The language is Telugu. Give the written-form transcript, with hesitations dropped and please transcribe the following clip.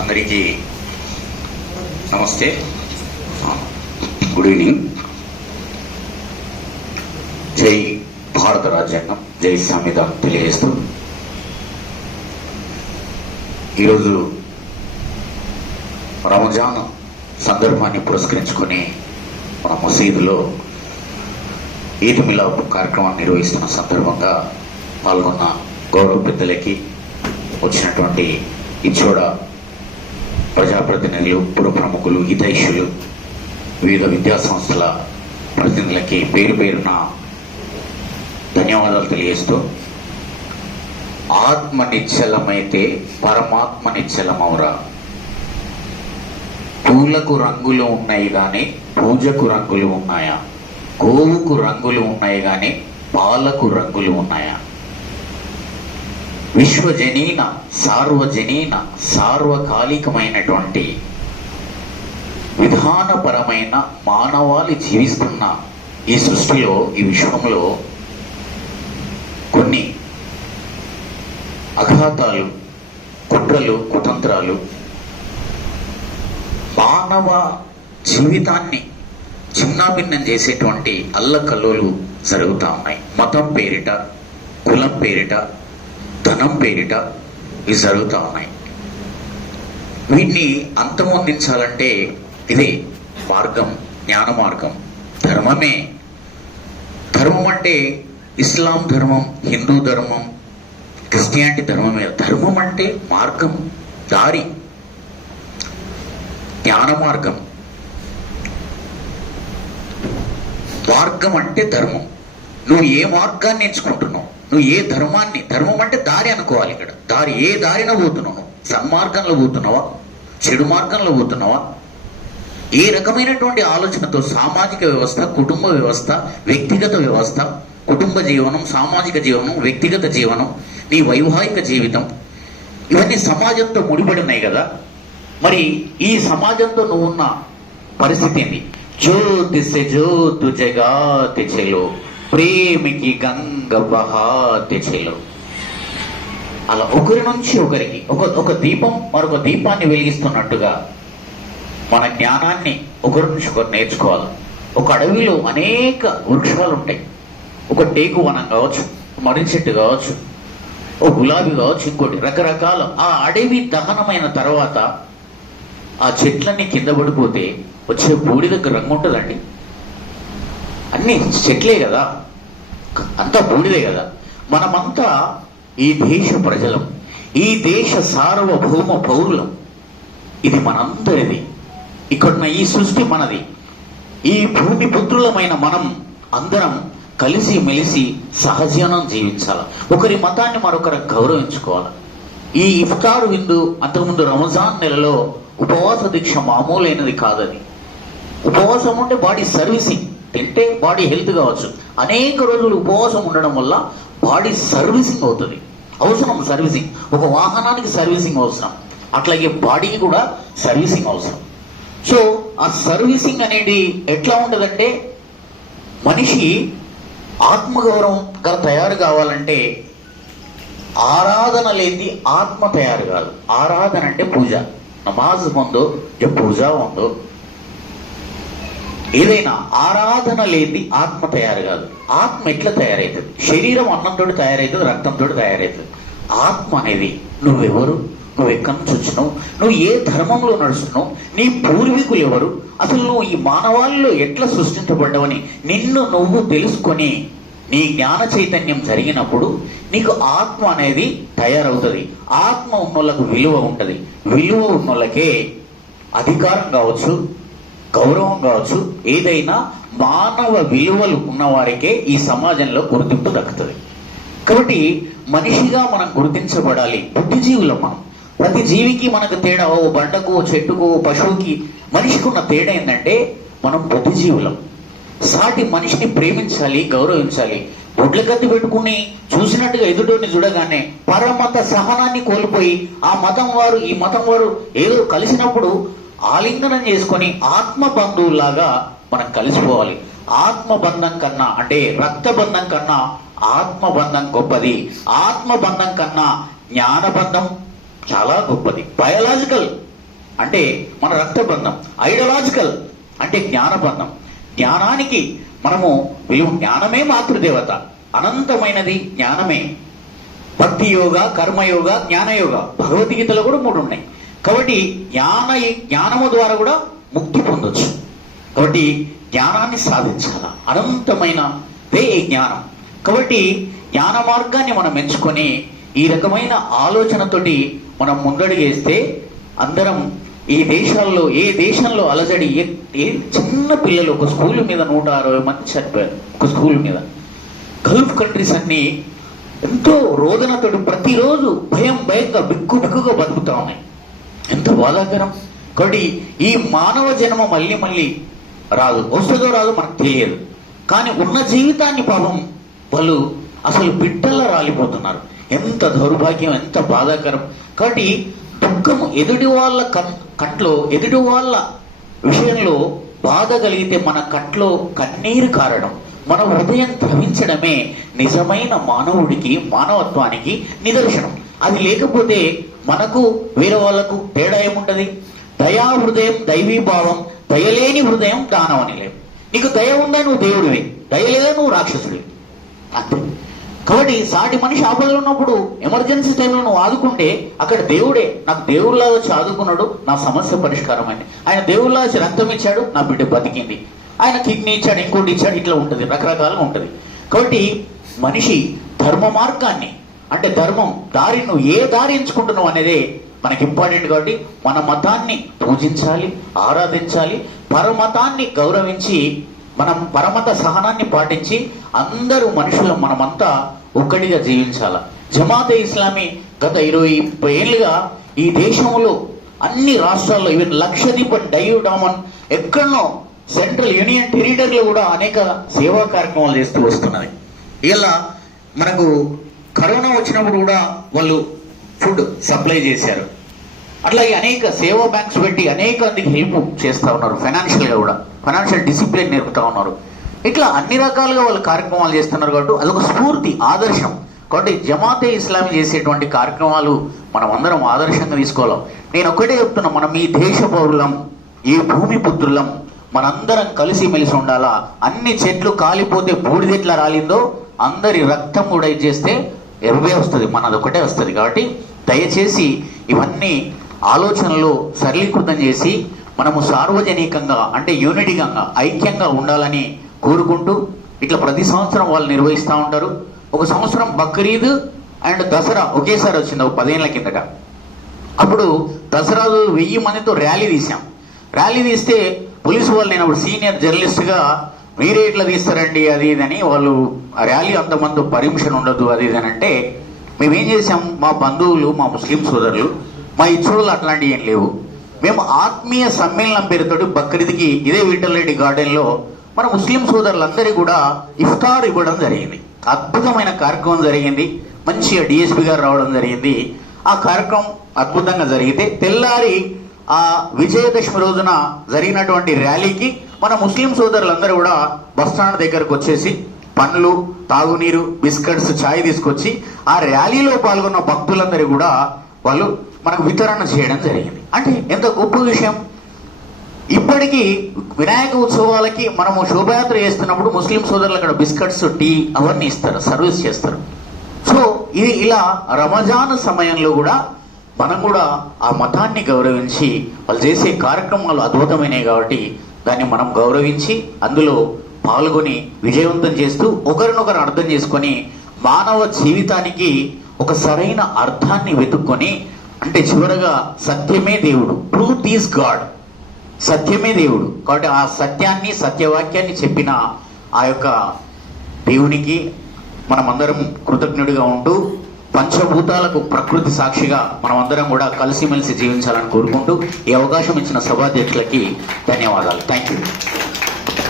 అందరికీ నమస్తే, గుడ్ ఈవినింగ్. జై భారత రాజ్యాంగం, జై సంవిధానం తెలియజేస్తూ ఈరోజు రంజాన్ సందర్భాన్ని పురస్కరించుకొని మన మసీదులో ఈద్ మిలాద్ కార్యక్రమాన్ని నిర్వహిస్తున్న సందర్భంగా పాల్గొన్న గౌరవ పెద్దలకి, వచ్చినటువంటి ఇచ్చోడ ప్రజాప్రతినిధులు, పుర ప్రముఖులు, హితైషులు, వివిధ విద్యా సంస్థల ప్రతినిధులకి పేరు పేరున ధన్యవాదాలు తెలియజేస్తూ, ఆత్మ నిశ్చలమైతే పరమాత్మ నిశ్చలమవురా. పూలకు రంగులు ఉన్నాయి కానీ పూజకు రంగులు ఉన్నాయా? గోవుకు రంగులు ఉన్నాయి కానీ పాలకు రంగులు ఉన్నాయా? విశ్వజనీన సార్వజనీన సార్వకాలికమైనటువంటి విధానపరమైన మానవాళి జీవిస్తున్న ఈ సృష్టిలో, ఈ విశ్వంలో కొన్ని అఘాతాలు, కుట్రలు, కుతంత్రాలు మానవ జీవితాన్ని చిన్నాభిన్నం చేసేటువంటి అల్లకల్లోలు జరుగుతూ ఉన్నాయి. మతం పేరిట, కులం పేరిట, ధనం పేరిట ఇవి జరుగుతూ ఉన్నాయి. వీటిని అంతమొందించాలంటే ఇదే మార్గం, జ్ఞాన మార్గం, ధర్మమే. ధర్మం అంటే ఇస్లాం ధర్మం, హిందూ ధర్మం, క్రిస్టియానిటీ ధర్మమే. ధర్మం అంటే మార్గం, దారి, జ్ఞాన మార్గం. మార్గం అంటే ధర్మం. నువ్వు ఏ మార్గాన్ని ఎంచుకుంటున్నావు, నువ్వు ఏ ధర్మాన్ని, ధర్మం అంటే దారి అనుకోవాలి. ఇక్కడ దారి, ఏ దారిన పోతున్నావు? సన్మార్గంలో పోతున్నావా, చెడు మార్గంలో పోతున్నావా? ఏ రకమైనటువంటి ఆలోచనతో సామాజిక వ్యవస్థ, కుటుంబ వ్యవస్థ, వ్యక్తిగత వ్యవస్థ, కుటుంబ జీవనం, సామాజిక జీవనం, వ్యక్తిగత జీవనం, నీ వైవాహిక జీవితం, ఇవన్నీ సమాజంతో ముడిపడినాయి కదా. మరి ఈ సమాజంతో నువ్వున్న పరిస్థితి ఏంటి? జ్యోతి సే జ్యోతు జగాతి చెలో, ప్రేమికి గంగ బహాతి చెలో. అలా ఒకరి నుంచి ఒకరికి ఒక దీపం మరొక దీపాన్ని వెలిగిస్తున్నట్టుగా మన జ్ఞానాన్ని ఒకరి నుంచి ఒకరు నేర్చుకోవాలి. ఒక అడవిలో అనేక వృక్షాలు ఉంటాయి. ఒక టేకు వనం కావచ్చు, మర్రి చెట్టు కావచ్చు, ఓ గులాబీ కావచ్చు, ఇంకోటి రకరకాల. ఆ అడవి దహనమైన తర్వాత ఆ చెట్లన్నీ కింద పడిపోతే వచ్చే బూడిదకు రంగు ఉంటుందండి? అన్నీ చెట్లే కదా, అంతా బూడిదే కదా. మనమంతా ఈ దేశ ప్రజలం, ఈ దేశ సార్వభౌమ పౌరులం. ఇది మనందరిది. ఇక్కడున్న ఈ సృష్టి మనది. ఈ భూమి పుత్రులమైన మనం అందరం కలిసి మెలిసి సహజీవనం జీవించాలి. ఒకరి మతాన్ని మరొకరు గౌరవించుకోవాలి. ఈ ఇఫ్తార్ విందు, అంతకుముందు రంజాన్ నెలలో ఉపవాస దీక్ష మామూలైనది కాదని. ఉపవాసం ఉంటే బాడీ సర్వీసింగ్, తింటే బాడీ హెల్త్ కావచ్చు. అనేక రోజులు ఉపవాసం ఉండడం వల్ల బాడీ సర్వీసింగ్ అవుతుంది. అవసరం సర్వీసింగ్. ఒక వాహనానికి సర్వీసింగ్ అవసరం, అట్లాగే బాడీకి కూడా సర్వీసింగ్ అవసరం. సో ఆ సర్వీసింగ్ అనేది ఎట్లా ఉంటుందంటే, మనిషి ఆత్మగౌరవంగా తయారు కావాలంటే ఆరాధన లేని ఆత్మ తయారు కాదు. ఆరాధన అంటే పూజ. నమాజ్ ముందు పూజ ఉందో, ఏదైనా ఆరాధన లేని ఆత్మ తయారు కాదు. ఆత్మ ఎట్లా తయారవుతుంది? శరీరం అన్నంతో తయారవుతుంది, రక్తంతో తయారవుతుంది. ఆత్మ అనేది నువ్వెవరు, నువ్వు ఎక్కడి నుంచి వచ్చినావు, నువ్వు ఏ ధర్మంలో నడుస్తున్నావు, నీ పూర్వీకులు ఎవరు, అసలు నువ్వు ఈ మానవాళిలో ఎట్లా సృష్టించబడ్డావని నిన్ను నువ్వు తెలుసుకొని నీ జ్ఞాన చైతన్యం జరిగినప్పుడు నీకు ఆత్మ అనేది తయారవుతుంది. ఆత్మ ఉన్నోళ్ళకు విలువ ఉంటుంది. విలువ ఉన్నోళ్ళకే అధికారం కావచ్చు, గౌరవం కావచ్చు, ఏదైనా మానవ విలువలు ఉన్నవారికే ఈ సమాజంలో గుర్తింపు దక్కుతుంది. కాబట్టి మనిషిగా మనం గుర్తించబడాలి. బుద్ధిజీవులం మనం. ప్రతి జీవికి మనకు తేడా, ఓ బండకు, ఓ చెట్టుకు, ఓ పశువుకి, మనిషికి ఉన్న తేడా ఏంటంటే మనం బుద్ధిజీవులం. సాటి మనిషిని ప్రేమించాలి, గౌరవించాలి. బొడ్ల కత్తి పెట్టుకుని చూసినట్టుగా ఎదుటోని చూడగానే పరమత సహనాన్ని కోల్పోయి ఆ మతం వారు ఈ మతం వారు ఏదో కలిసినప్పుడు ఆలింగనం చేసుకొని ఆత్మ బంధువులాగా మనం కలిసిపోవాలి. ఆత్మబంధం కన్నా, అంటే రక్తబంధం కన్నా ఆత్మబంధం గొప్పది. ఆత్మబంధం కన్నా జ్ఞానబంధం చాలా గొప్పది. బయాలజికల్ అంటే మన రక్తబంధం. ఐడియాలజికల్ అంటే జ్ఞానబంధం. జ్ఞానానికి మనము విలువ. జ్ఞానమే మాతృదేవత, అనంతమైనది జ్ఞానమే. భక్తి యోగ, కర్మయోగ, జ్ఞానయోగ, భగవద్గీతలో కూడా 3 ఉన్నాయి. కాబట్టి జ్ఞానము ద్వారా కూడా ముక్తి పొందొచ్చు. కాబట్టి జ్ఞానాన్ని సాధించాల, అనంతమైనదే ఈ జ్ఞానం. కాబట్టి జ్ఞాన మార్గాన్ని మనం ఎంచుకొని ఈ రకమైన ఆలోచనతోటి మనం ముందడుగేస్తే అందరం ఈ దేశాల్లో, ఏ దేశంలో అలజడి, చిన్న పిల్లలు ఒక స్కూల్ మీద 160 మంది చనిపోయారు. ఒక స్కూల్ మీద. గల్ఫ్ కంట్రీస్ అన్ని ఎంతో రోదనతో ప్రతిరోజు భయంగా బిక్కుగా బతుకుతా ఉన్నాయి. ఎంత బాధాకరం. కాబట్టి ఈ మానవ జన్మ మళ్ళీ రాదు. వస్తుందో రాదో మనకు తెలియదు. కానీ ఉన్న జీవితాన్ని పాపం వాళ్ళు అసలు బిడ్డల్లా రాలిపోతున్నారు. ఎంత దౌర్భాగ్యం, ఎంత బాధాకరం. కాబట్టి దుఃఖం ఎదుటి వాళ్ళ కంట్లో, ఎదుటి వాళ్ళ విషయంలో బాధ కలిగితే మన కంట్లో కన్నీరు కారడం, మన హృదయం ద్రవించడమే నిజమైన మానవుడికి, మానవత్వానికి నిదర్శనం. అది లేకపోతే మనకు వేరే వాళ్ళకు తేడా ఏముంటది? దయా హృదయం దైవీభావం, దయలేని హృదయం దానం అని లేవు. నీకు దయ ఉందా నువ్వు దేవుడివి, దయ లేదా నువ్వు రాక్షసుడివి, అంతే. కాబట్టి సాటి మనిషి ఆపదలో ఉన్నప్పుడు, ఎమర్జెన్సీ టైంలో నువ్వు ఆదుకుంటే అక్కడ దేవుడే నాకు దేవుళ్ళ వచ్చి ఆదుకున్నాడు, నా సమస్య పరిష్కారం అయింది. ఆయన దేవుళ్ళ వచ్చి రక్తం ఇచ్చాడు, నా బిడ్డ బతికింది. ఆయన కిడ్నీ ఇచ్చాడు, ఇంకోటి ఇచ్చాడు, ఇట్లా ఉంటుంది, రకరకాలుగా ఉంటుంది. కాబట్టి మనిషి ధర్మ మార్గాన్ని, అంటే ధర్మం దారి, నువ్వు ఏ దారి ఎంచుకుంటున్నావు అనేదే మనకి ఇంపార్టెంట్. కాబట్టి మన మతాన్ని పూజించాలి, ఆరాధించాలి, పరమతాన్ని గౌరవించి మనం పరమత సహనాన్ని పాటించి అందరూ మనుషులు మనమంతా ఒక్కడిగా జీవించాల. జమాతే ఇస్లామీ గత 20 ఏళ్ళుగా ఈ దేశంలో అన్ని రాష్ట్రాల్లో, ఈవెన్ లక్షద్వీప్, డయ్యూ డామన్, ఎక్కడనో సెంట్రల్ యూనియన్ టెరిటరీలో కూడా అనేక సేవా కార్యక్రమాలు చేస్తూ వస్తున్నది. ఇలా మనకు కరోనా వచ్చినప్పుడు కూడా వాళ్ళు ఫుడ్ సప్లై చేశారు. అట్లాగే అనేక సేవా బ్యాంక్స్ పెట్టి అనేక మందికి హెల్ప్ చేస్తూ ఉన్నారు. ఫైనాన్షియల్గా కూడా, ఫైనాన్షియల్ డిసిప్లిన్ నేర్పుతా ఉన్నారు. ఇట్లా అన్ని రకాలుగా వాళ్ళు కార్యక్రమాలు చేస్తున్నారు. కాబట్టి అదొక స్ఫూర్తి, ఆదర్శం. కాబట్టి జమాతే ఇస్లామీ చేసేటువంటి కార్యక్రమాలు మనం అందరం ఆదర్శంగా తీసుకోవాలి. నేను ఒక్కటే చెప్తున్నా, మనం ఈ దేశ పౌరులం, ఈ భూమి పుత్రులం, మనందరం కలిసిమెలిసి ఉండాలా. అన్ని చెట్లు కాలిపోతే బూడిద ఎట్లా రాలిందో, అందరి రక్తం కూడా ఇచ్చేస్తే ఎరువే వస్తుంది, మనది ఒకటే వస్తుంది. కాబట్టి దయచేసి ఇవన్నీ ఆలోచనలు సరళీకృతం చేసి మనము సార్వజనికంగా, అంటే యూనిటీగా, ఐక్యంగా ఉండాలని కోరుకుంటూ, ఇట్లా ప్రతి సంవత్సరం వాళ్ళు నిర్వహిస్తూ ఉంటారు. ఒక సంవత్సరం బక్రీద్ అండ్ దసరా ఒకేసారి వచ్చింది, ఒక 10 ఏళ్ల కిందట. అప్పుడు దసరా 1000 మందితో ర్యాలీ తీసాం. ర్యాలీ తీస్తే పోలీసు వాళ్ళు, నేను అప్పుడు సీనియర్ జర్నలిస్ట్గా, మీరే ఇట్లా తీస్తారండి అది ఇదని, వాళ్ళు ఆ ర్యాలీ అంతమంది పర్మిషన్ ఉండదు అది ఇది అని అంటే, మేమేం చేసాం, మా బంధువులు, మా ముస్లిం సోదరులు, మా ఇచ్చుడులు అట్లాంటివి ఏం లేవు. మేము ఆత్మీయ సమ్మేళనం పేరుతోటి బక్రీద్కి ఇదే విఠల్ రెడ్డి గార్డెన్లో మన ముస్లిం సోదరులందరికీ కూడా ఇఫ్తార్ ఇవ్వడం జరిగింది. అద్భుతమైన కార్యక్రమం జరిగింది. మంచిగా డిఎస్పీ గారు రావడం జరిగింది. ఆ కార్యక్రమం అద్భుతంగా జరిగితే, తెల్లారి ఆ విజయదశమి రోజున జరిగినటువంటి ర్యాలీకి మన ముస్లిం సోదరులందరూ కూడా బస్టాండ్ దగ్గరకు వచ్చేసి పండ్లు, తాగునీరు, బిస్కెట్స్, ఛాయ్ తీసుకొచ్చి ఆ ర్యాలీలో పాల్గొన్న భక్తులందరూ కూడా వాళ్ళు మనకు వితరణ చేయడం జరిగింది. అంటే ఎంత గొప్ప విషయం. ఇప్పటికీ వినాయక ఉత్సవాలకి మనము శోభయాత్ర చేస్తున్నప్పుడు ముస్లిం సోదరులు అక్కడ బిస్కెట్స్, టీ అవన్నీ ఇస్తారు, సర్వీస్ చేస్తారు. సో ఇది ఇలా రమజాన్ సమయంలో కూడా మనం కూడా ఆ మతాన్ని గౌరవించి, వాళ్ళు చేసే కార్యక్రమాలు అద్భుతమైనవి కాబట్టి దాన్ని మనం గౌరవించి అందులో పాల్గొని విజయవంతం చేస్తూ ఒకరినొకరు అర్థం చేసుకొని మానవ జీవితానికి ఒక సరైన అర్థాన్ని వెతుక్కొని, అంటే చివరగా సత్యమే దేవుడు, ట్రూత్ ఈజ్ గాడ్, సత్యమే దేవుడు. కాబట్టి ఆ సత్యాన్ని, సత్యవాక్యాన్ని చెప్పిన ఆ యొక్క దేవునికి మనమందరం కృతజ్ఞుడిగా ఉంటూ, పంచభూతాలకు ప్రకృతి సాక్షిగా మనమందరం కూడా కలిసిమెలిసి జీవించాలని కోరుకుంటూ, ఈ అవకాశం ఇచ్చిన సభాధ్యక్షులకి ధన్యవాదాలు. Thank you.